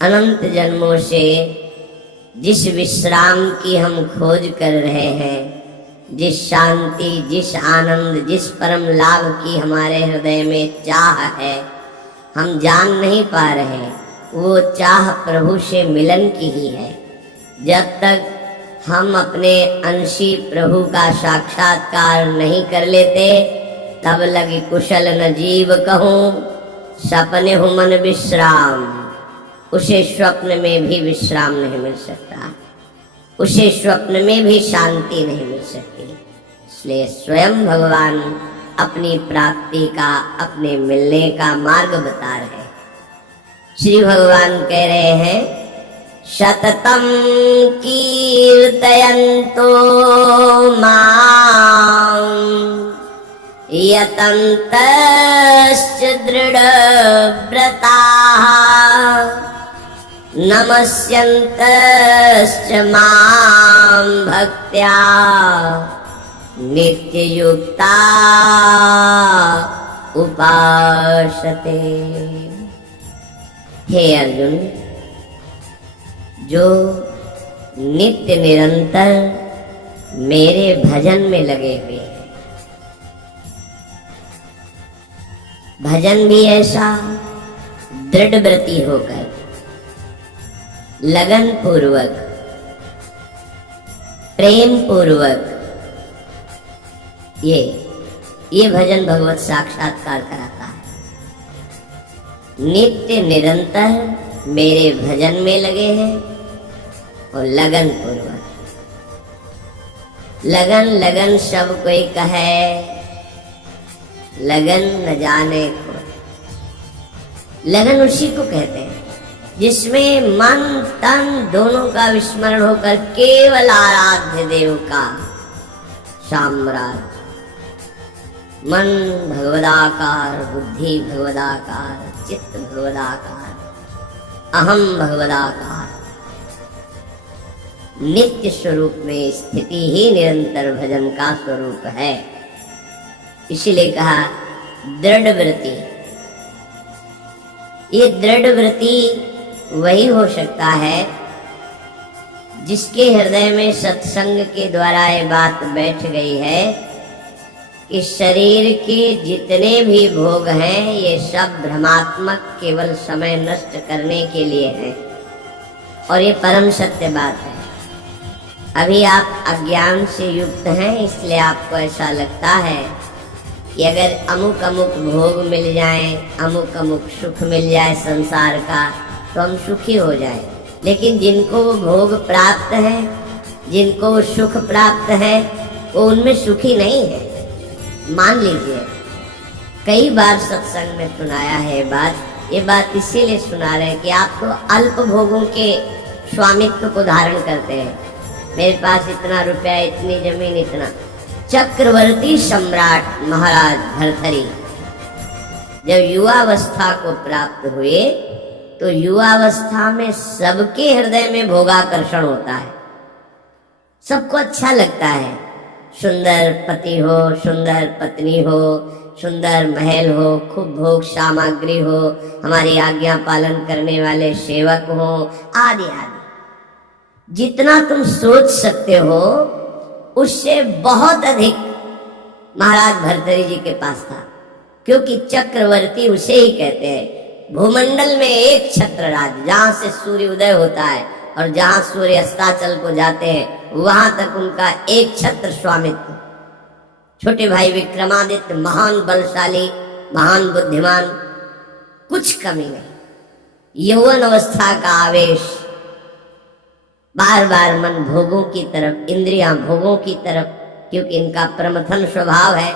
अनंत जन्मों से जिस विश्राम की हम खोज कर रहे हैं, जिस शांति, जिस आनंद, जिस परम लाभ की हमारे हृदय में चाह है, हम जान नहीं पा रहे। वो चाह प्रभु से मिलन की ही है। जब तक हम अपने अंशी प्रभु का साक्षात्कार नहीं कर लेते, तब लगी कुशल न जीव कहूँ, सपने हूँ मन विश्राम। उसे स्वप्न में भी विश्राम नहीं मिल सकता, उसे स्वप्न में भी शांति नहीं मिल सकती। इसलिए स्वयं भगवान अपनी प्राप्ति का, अपने मिलने का मार्ग बता रहे हैं। श्री भगवान कह रहे हैं, शततम कीर्तयन्तो मां यतन्तश्च दृढव्रताः नमस्यन्तश्च मां भक्त्या नित्ययुक्ता उपासते। हे अर्जुन, जो नित्य निरंतर मेरे भजन में लगे हुए हैं, भजन भी ऐसा दृढ़ व्रती होकर, लगन पूर्वक, प्रेम पूर्वक, ये भजन भगवत साक्षात्कार कराता है। नित्य निरंतर मेरे भजन में लगे हैं और लगन पूर्वक। लगन लगन सब कोई कहे, लगन न जाने को। लगन उसी को कहते हैं जिसमें मन तन दोनों का विस्मरण होकर केवल आराध्य देव का साम्राज्य। मन भगवदाकार, बुद्धि भगवदाकार, चित्त भगवदाकार, अहम भगवदाकार। नित्य स्वरूप में स्थिति ही निरंतर भजन का स्वरूप है। इसीलिए कहा दृढ़ व्रति। ये दृढ़ व्रति वही हो सकता है जिसके हृदय में सत्संग के द्वारा ये बात बैठ गई है कि शरीर के जितने भी भोग हैं ये सब भ्रमात्मक, केवल समय नष्ट करने के लिए हैं। और ये परम सत्य बात है। अभी आप अज्ञान से युक्त हैं, इसलिए आपको ऐसा लगता है कि अगर अमुक अमुक भोग मिल जाए, अमुक अमुक सुख मिल जाए संसार का, तो हम सुखी हो जाए। लेकिन जिनको वो भोग प्राप्त है, जिनको वो सुख प्राप्त है, वो उनमें सुखी नहीं है। मान लीजिए, कई बार सत्संग में सुनाया है ये बात इसीलिए सुना रहे हैं कि आप तो अल्प भोगों के स्वामित्व को धारण करते हैं। मेरे पास इतना रुपया, इतनी जमीन, इतना। चक्रवर्ती सम्राट महाराज भर्तृहरि जब युवावस्था को प्राप्त हुए तो युवावस्था में सबके हृदय में भोगाकर्षण होता है। सबको अच्छा लगता है, सुंदर पति हो, सुंदर पत्नी हो, सुंदर महल हो, खूब भोग सामग्री हो, हमारी आज्ञा पालन करने वाले सेवक हो, आदि आदि। जितना तुम सोच सकते हो उससे बहुत अधिक महाराज भर्तृहरि जी के पास था। क्योंकि चक्रवर्ती उसे ही कहते हैं। भूमंडल में एक छत्र राज, जहां से सूर्य उदय होता है और जहां सूर्य अस्ताचल को जाते हैं, वहां तक उनका एक छत्र स्वामित्व। छोटे भाई विक्रमादित्य महान बलशाली, महान बुद्धिमान, कुछ कमी नहीं। यौवन अवस्था का आवेश, बार बार मन भोगों की तरफ, इंद्रियां भोगों की तरफ, क्योंकि इनका प्रमथन स्वभाव है।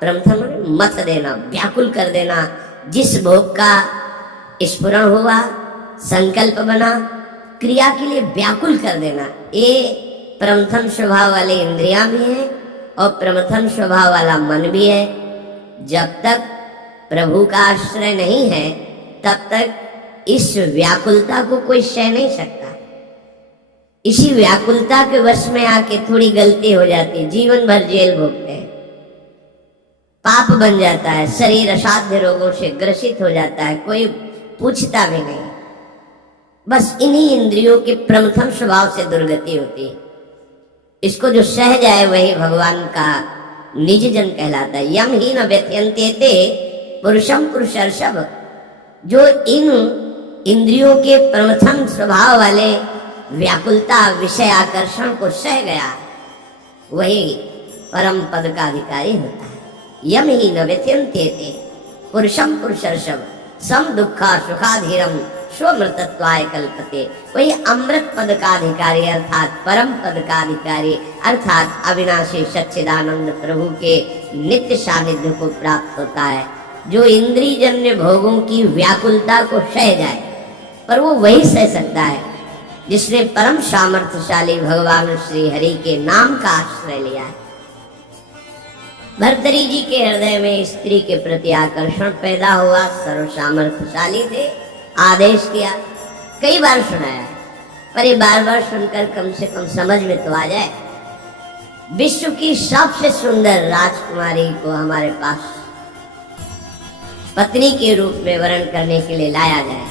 प्रमथन मत देना, व्याकुल कर देना। जिस भोग का स्फुरण हुआ, संकल्प बना, क्रिया के लिए व्याकुल कर देना, ये प्रमथन स्वभाव वाले इंद्रियां भी हैं और प्रमथन स्वभाव वाला मन भी है। जब तक प्रभु का आश्रय नहीं है, तब तक इस व्याकुलता को कोई सह नहीं सकता। इसी व्याकुलता के वश में आके थोड़ी गलती हो जाती है, जीवन भर जेल भोगते हैं, पाप बन जाता है, शरीर असाध्य रोगों से ग्रसित हो जाता है, कोई पूछता भी नहीं। बस इन्हीं इंद्रियों के प्रथम स्वभाव से दुर्गति होती है। इसको जो सह जाए वही भगवान का निज जन कहलाता है। यम ही न व्यथयन्ते ते पुरुषम पुरुषर्षभ, जो इन इंद्रियों के प्रथम स्वभाव वाले व्याकुलता विषय आकर्षण को सह गया वही परम पद का अधिकारी होता है। यम ही न व्यथयन्ते ते पुरुषम पुरुषर्षभ सम दुखा सुखाधीरम स्वमृतत्वाय कल्पते, वही अमृत पद का अधिकारी अर्थात परम पद का अधिकारी अर्थात अविनाशी सच्चिदानंद प्रभु के नित्य सानिध्य को प्राप्त होता है। जो इंद्रिय जन्य भोगों की व्याकुलता को सह जाए, पर वो वही सह सकता है जिसने परम सामर्थ्यशाली भगवान श्री हरि के नाम का आश्रय लिया है। भर्तरी जी के हृदय में स्त्री के प्रति आकर्षण पैदा हुआ। सर्व सामर्थ्यशाली थे, आदेश किया, कई बार सुनाया, पर ये बार बार सुनकर कम से कम समझ में तो आ जाए। विश्व की सबसे सुंदर राजकुमारी को हमारे पास पत्नी के रूप में वर्ण करने के लिए लाया जाए।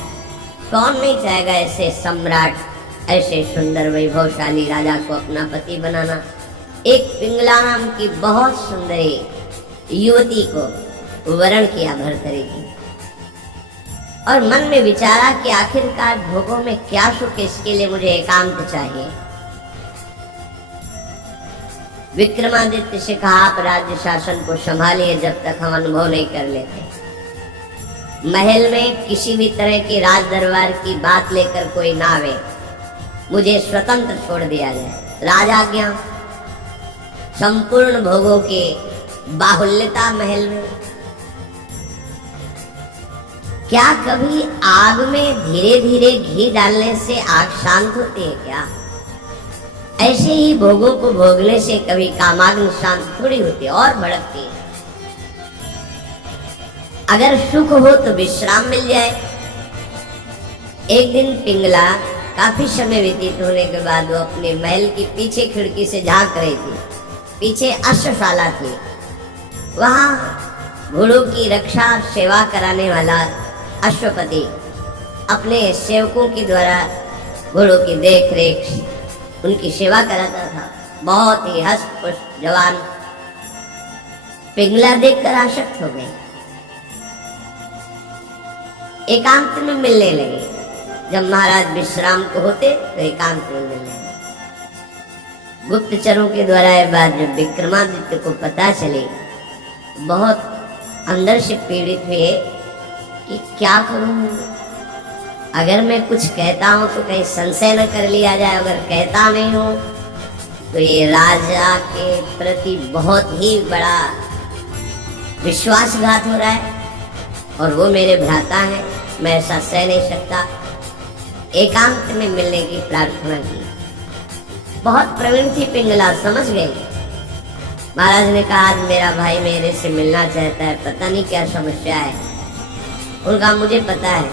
कौन नहीं चाहेगा ऐसे सम्राट, ऐसे सुंदर वैभवशाली राजा को अपना पति बनाना। एक पिंगला नाम की बहुत सुंदरी युवती को वर्ण किया भर्तरी जी, और मन में विचारा कि आखिरकार भोगों में क्या सुख, इसके लिए मुझे एकांत चाहिए। विक्रमादित्य से कहा, आप राज्य शासन को संभालिए जब तक हम अनुभव नहीं कर लेते। महल में किसी भी तरह की राज दरबार की बात लेकर कोई ना आवे, मुझे स्वतंत्र छोड़ दिया जाए। राजाज्ञा, संपूर्ण भोगों की बाहुल्यता महल में। क्या कभी आग में धीरे धीरे घी डालने से आग शांत होती है क्या? ऐसे ही भोगों को भोगने से कभी कामाग्नि शांत थोड़ी होती है और भड़कती है। अगर सुख हो तो विश्राम मिल जाए। एक दिन पिंगला काफी समय व्यतीत होने के बाद वो अपने महल की पीछे खिड़की से झांक रही थी। पीछे अश्वशाला थी, वहां घोड़ों की रक्षा सेवा कराने वाला अश्वपति अपने सेवकों के द्वारा घोड़ों की देख रेख उनकी सेवा कराता था। बहुत ही हस्त पुष्ट जवान पिंगला देखकर आसक्त हो गए। एकांत में मिलने लगे। जब महाराज विश्राम को होते तो एकांत में मिलने लगे। गुप्तचरों के द्वारा यह बात जब विक्रमादित्य को पता चली, बहुत अंदर से पीड़ित हुए कि क्या करूं। अगर मैं कुछ कहता हूं तो कहीं संशय न कर लिया जाए, अगर कहता नहीं हूं तो ये राजा के प्रति बहुत ही बड़ा विश्वासघात हो रहा है और वो मेरे भ्राता हैं, मैं ऐसा सह नहीं सकता। एकांत में मिलने की प्रार्थना की। बहुत प्रवीण थी पिंगला, समझ गई। महाराज ने कहा, आज मेरा भाई मेरे से मिलना चाहता है, पता नहीं क्या समस्या है। उनका मुझे पता है,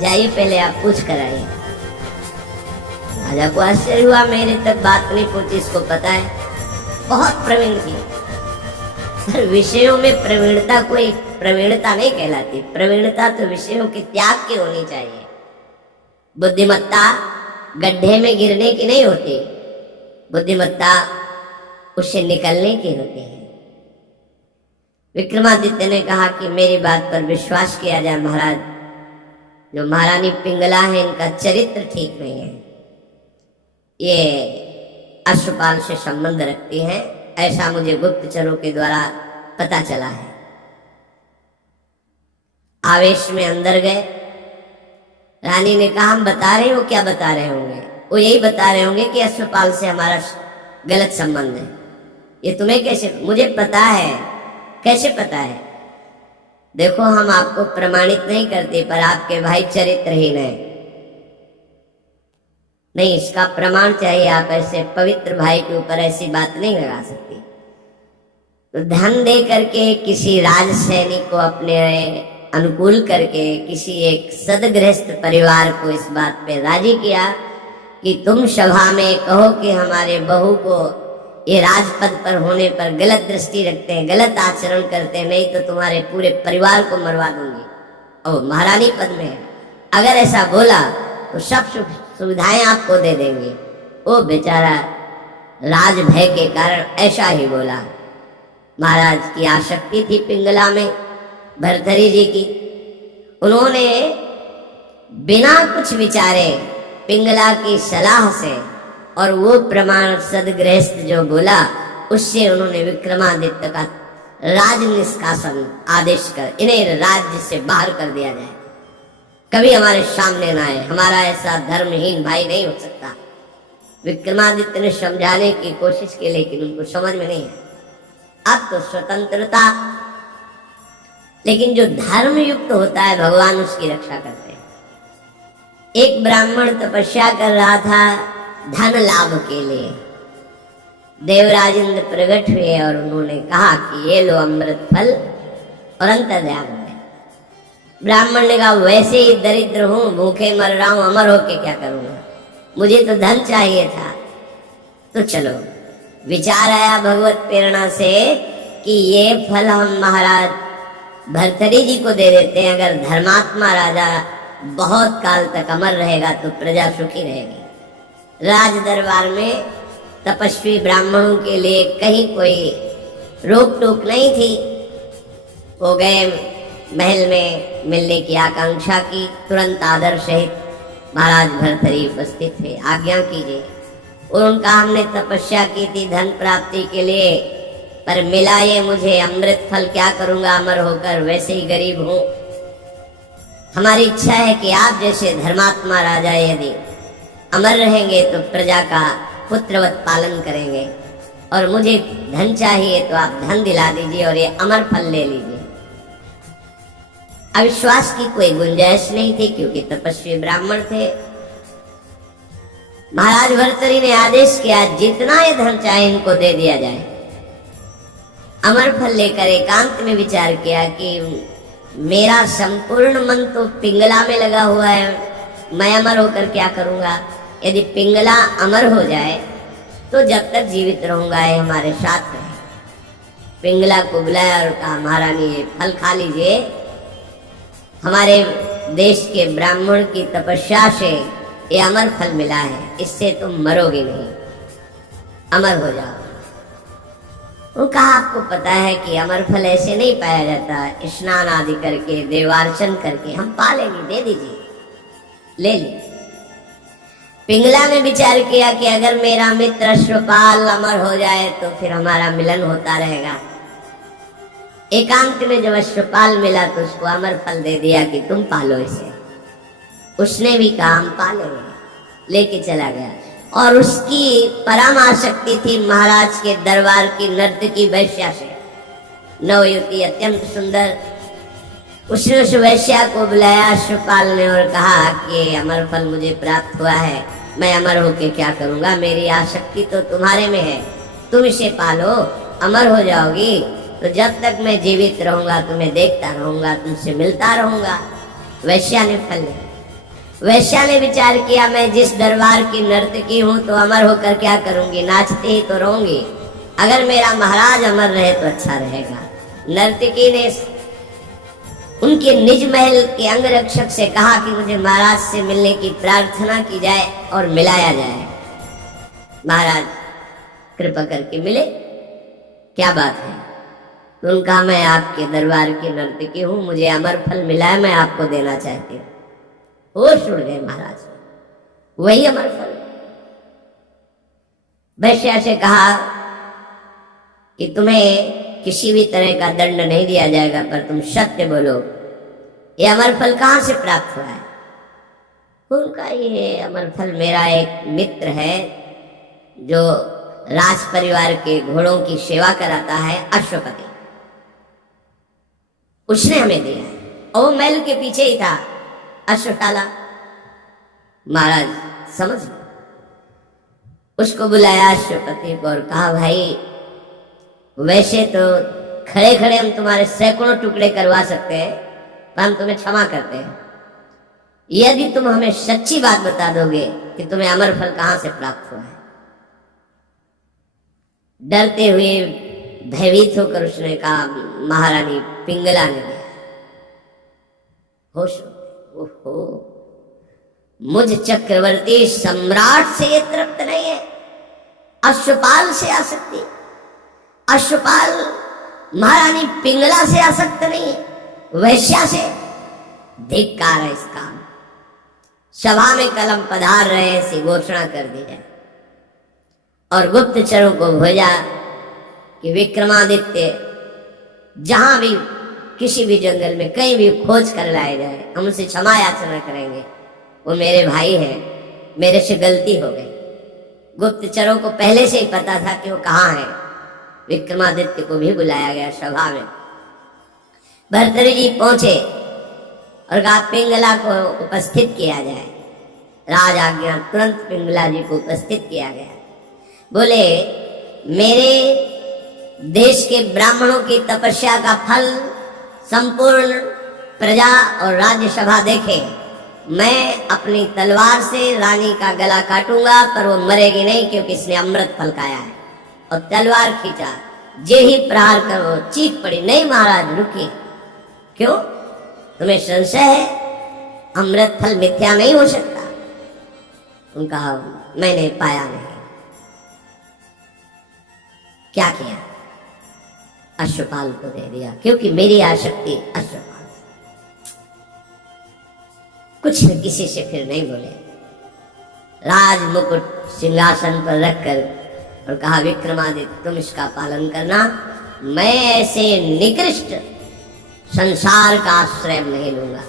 जाइए पहले आप पूछ कर आइए। राजा को आश्चर्य हुआ, मेरे तक बात नहीं पहुंची, इसको पता है। बहुत प्रवीण थी, पर विषयों में प्रवीणता कोई प्रवीणता नहीं कहलाती। प्रवीणता तो विषयों के त्याग की होनी चाहिए। बुद्धिमत्ता गड्ढे में गिरने की नहीं होती, बुद्धिमत्ता उससे निकलने की होती है। विक्रमादित्य ने कहा कि मेरी बात पर विश्वास किया जाए महाराज। जो महारानी पिंगला है इनका चरित्र ठीक नहीं है, ये अश्वपाल से संबंध रखती हैं, ऐसा मुझे गुप्तचरों के द्वारा पता चला है। आवेश में अंदर गए। रानी ने कहा, हम बता रहे हो, क्या बता रहे होंगे? वो यही बता रहे होंगे कि अश्वपाल से हमारा गलत संबंध है। ये तुम्हें कैसे? मुझे पता है। कैसे पता है? देखो, हम आपको प्रमाणित नहीं करते, पर आपके भाई चरित्रहीन है। नहीं, इसका प्रमाण चाहिए। आप ऐसे पवित्र भाई के ऊपर ऐसी बात नहीं लगा सकती। तो धन दे करके किसी राज सैनिक को अपने अनुकूल करके किसी एक सदगृहस्थ परिवार को इस बात पे राजी किया कि तुम सभा में कहो कि हमारे बहू को ये राजपद पर होने पर गलत दृष्टि रखते हैं, गलत आचरण करते हैं, नहीं तो तुम्हारे पूरे परिवार को मरवा दूंगी। और महारानी पद में है, अगर ऐसा बोला तो सब सुख सुविधाएं आपको दे देंगे। वो बेचारा राज भय के कारण ऐसा ही बोला। महाराज की आसक्ति थी पिंगला में भर्तरी जी की। उन्होंने बिना कुछ विचारे पिंगला की सलाह से और वो प्रमाण सदगृहस्थ जो बोला उससे उन्होंने विक्रमादित्य का राज निष्कासन आदेश कर इन्हें राज्य से बाहर कर दिया जाए, कभी हमारे सामने ना आए, हमारा ऐसा धर्महीन भाई नहीं हो सकता। विक्रमादित्य ने समझाने की कोशिश की लेकिन उनको समझ में नहीं आया। अब तो स्वतंत्रता, लेकिन जो धर्म युक्त होता है भगवान उसकी रक्षा करते हैं। एक ब्राह्मण तपस्या कर रहा था धन लाभ के लिए। देवराज इंद्र प्रकट हुए और उन्होंने कहा कि ये लो अमृत फल और अंतर्ध्यान है। ब्राह्मण ने कहा वैसे ही दरिद्र हूं, भूखे मर रहा हूं, अमर होके क्या करूंगा, मुझे तो धन चाहिए था। तो चलो विचार आया भगवत प्रेरणा से कि ये फल हम महाराज भर्तरी जी को दे देते हैं। अगर धर्मात्मा राजा बहुत काल तक अमर रहेगा तो प्रजा सुखी रहेगी। राज दरबार में तपस्वी ब्राह्मणों के लिए कहीं कोई रोक टोक नहीं थी। वो गए महल में मिलने की आकांक्षा की, तुरंत आदर सहित महाराज भर्तरी उपस्थित थे। आज्ञा कीजिए। और उनका हमने तपस्या की थी धन प्राप्ति के लिए, पर मिला ये मुझे अमृत फल, क्या करूंगा अमर होकर, वैसे ही गरीब हूं। हमारी इच्छा है कि आप जैसे धर्मात्मा राजा यदि अमर रहेंगे तो प्रजा का पुत्रवत पालन करेंगे, और मुझे धन चाहिए तो आप धन दिला दीजिए और ये अमर फल ले लीजिए। अविश्वास की कोई गुंजाइश नहीं थी क्योंकि तपस्वी ब्राह्मण थे। महाराज भर्तरी ने आदेश किया जितना ये धन चाहे इनको दे दिया जाए। अमर फल लेकर एकांत में विचार किया कि मेरा संपूर्ण मन तो पिंगला में लगा हुआ है, मैं अमर होकर क्या करूंगा। यदि पिंगला अमर हो जाए तो जब तक जीवित रहूंगा ये हमारे साथ रहे। पिंगला को बुलाया और कहा महारानी ये फल खा लीजिए, हमारे देश के ब्राह्मण की तपस्या से ये अमर फल मिला है, इससे तुम मरोगे नहीं, अमर हो जाओ। वो कहा आपको पता है कि अमर फल ऐसे नहीं पाया जाता, स्नान आदि करके देवार्चन करके हम पा लेंगे, दे दीजिए, ले लीजिए। पिंगला ने विचार किया कि अगर मेरा मित्र अश्वपाल अमर हो जाए तो फिर हमारा मिलन होता रहेगा। एकांत में जब अश्वपाल मिला तो उसको अमर फल दे दिया कि तुम पालो इसे। उसने भी कहा हम पालेंगे, लेके चला गया। और उसकी परम आसक्ति थी महाराज के दरबार की नर्तकी वैश्या से। नवयुवती अत्यंत सुंदर। उसने उस वैश्या को बुलाया अश्वपाल ने और कहा कि अमर फल मुझे प्राप्त हुआ है, मैं अमर होके क्या करूंगा, मेरी आसक्ति तो तुम्हारे में है, तुम इसे पालो, अमर हो जाओगी। तो जब तक मैं जीवित रहूंगा तुम्हें देखता रहूंगा, तुमसे मिलता रहूंगा। वैश्या ने फल लिया। वैश्या ने विचार किया मैं जिस दरबार की नर्तकी हूं तो अमर होकर क्या करूंगी, नाचते ही तो रहूंगी। अगर मेरा महाराज अमर रहे तो अच्छा रहेगा। नर्तकी ने उनके निज महल के अंगरक्षक से कहा कि मुझे महाराज से मिलने की प्रार्थना की जाए और मिलाया जाए। महाराज कृपा करके मिले, क्या बात है। तो उनका मैं आपके दरबार की नर्तकी हूं, मुझे अमर फल मिला है, मैं आपको देना चाहती हूँ। होश उड़ गए महाराज, वही अमर फल। वैश्या से कहा कि तुम्हें किसी भी तरह का दंड नहीं दिया जाएगा, पर तुम सत्य बोलो, ये अमर फल कहां से प्राप्त हुआ है। उनका ये अमर फल मेरा एक मित्र है जो राज परिवार के घोड़ों की सेवा कराता है, अश्वपति, उसने हमें दिया है। और वो महल के पीछे ही था अश्वशाला। महाराज समझ उसको बुलाया अश्वपति को और कहा भाई वैसे तो खड़े खड़े हम तुम्हारे सैकड़ों टुकड़े करवा सकते हैं, पर हम तुम्हें क्षमा करते हैं यदि तुम हमें सच्ची बात बता दोगे कि तुम्हें अमर फल कहां से प्राप्त हुआ है। डरते हुए भयभीत होकर उसने कहा महारानी पिंगला ने दिया। होश ओहो, मुझ चक्रवर्ती सम्राट से ये तृप्त नहीं है, अश्वपाल से आसक्ति, अश्वपाल महारानी पिंगला से आसक्त नहीं है, वैश्या से। धिक्कार है इस काम। सभा में कलम पधार रहे ऐसी घोषणा कर दी जाए और गुप्तचरों को भेजा कि विक्रमादित्य जहां भी किसी भी जंगल में कहीं भी खोज कर लाए जाए, हम उनसे क्षमा याचना करेंगे। वो मेरे भाई हैं, मेरे से गलती हो गई। गुप्तचरों को पहले से ही पता था कि वो कहाँ है। विक्रमादित्य को भी बुलाया गया सभा में। भर्तृहरि जी पहुंचे और कहा पिंगला को उपस्थित किया जाए। राज आज्ञा, तुरंत पिंगला जी को उपस्थित किया गया। बोले मेरे देश के ब्राह्मणों की तपस्या का फल संपूर्ण प्रजा और राज्यसभा देखे। मैं अपनी तलवार से रानी का गला काटूंगा, पर वो मरेगी नहीं, क्योंकि इसने अमृत फल खाया है। और तलवार खींचा, जे ही प्रहार करो, चीख पड़ी, नहीं महाराज रुकिए। क्यों? तुम्हें संशय है? अमृत फल मिथ्या नहीं हो सकता। उनका मैंने पाया नहीं। क्या किया? अश्वपाल को दे दिया, क्योंकि मेरी आसक्ति अश्वपाल। कुछ न किसी से फिर नहीं बोले। राज मुकुट सिंहासन पर रखकर और कहा विक्रमादित्य तुम इसका पालन करना, मैं ऐसे निकृष्ट संसार का आश्रय नहीं लूंगा।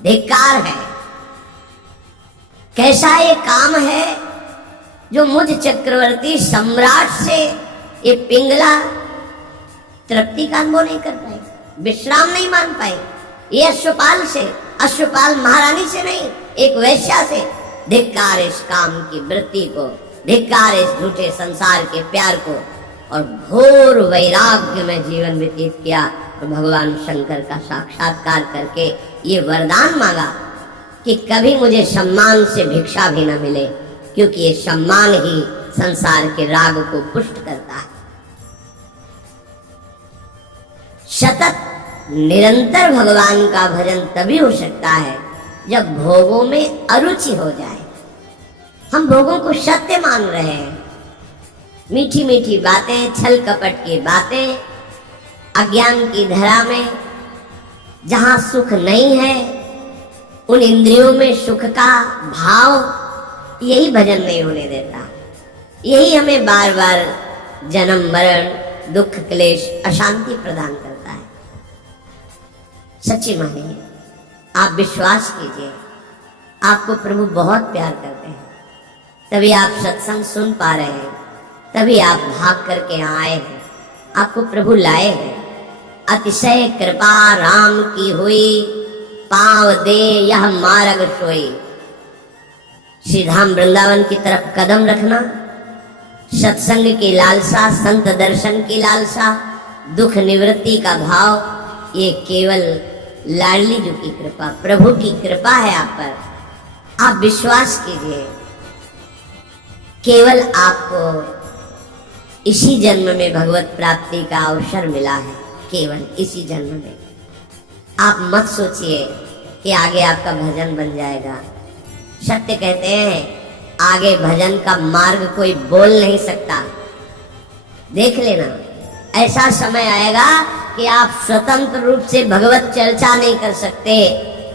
धिक्कार है। कैसा ये काम है जो मुझ चक्रवर्ती सम्राट से ये पिंगला तृप्ति का अनुभव नहीं कर पाए, विश्राम नहीं मान पाए। ये अश्वपाल से, अश्वपाल महारानी से नहीं, एक वैश्या से। धिक्कार इस काम की वृत्ति को, धिक्कार इस झूठे संसार के प्यार को। और घोर वैराग्य में जीवन व्यतीत किया और भगवान शंकर का साक्षात्कार करके ये वरदान मांगा कि कभी मुझे सम्मान से भिक्षा भी न मिले, क्योंकि ये सम्मान ही संसार के राग को पुष्ट करता है। सतत निरंतर भगवान का भजन तभी हो सकता है जब भोगों में अरुचि हो जाए। हम भोगों को सत्य मान रहे हैं। मीठी मीठी बातें, छल कपट की बातें, अज्ञान की धरा में जहां सुख नहीं है, उन इंद्रियों में सुख का भाव, यही भजन नहीं होने देता। यही हमें बार बार जन्म मरण, दुख क्लेश, अशांति प्रदान करता है। सच्ची मानिए, आप विश्वास कीजिए, आपको प्रभु बहुत प्यार करते हैं, तभी आप सत्संग सुन पा रहे हैं, तभी आप भाग करके आए हैं, आपको प्रभु लाए हैं। अतिशय कृपा राम की हुई, पांव दे यह मार्ग सोई। श्री धाम वृंदावन की तरफ कदम रखना, सत्संग की लालसा, संत दर्शन की लालसा, दुख निवृत्ति का भाव, ये केवल लाडली जी की कृपा, प्रभु की कृपा है आप पर। आप विश्वास कीजिए, केवल आपको इसी जन्म में भगवत प्राप्ति का अवसर मिला है, केवल इसी जन्म में। आप मत सोचिए कि आगे आपका भजन बन जाएगा। सत्य कहते हैं, आगे भजन का मार्ग कोई बोल नहीं सकता। देख लेना, ऐसा समय आएगा कि आप स्वतंत्र रूप से भगवत चर्चा नहीं कर सकते।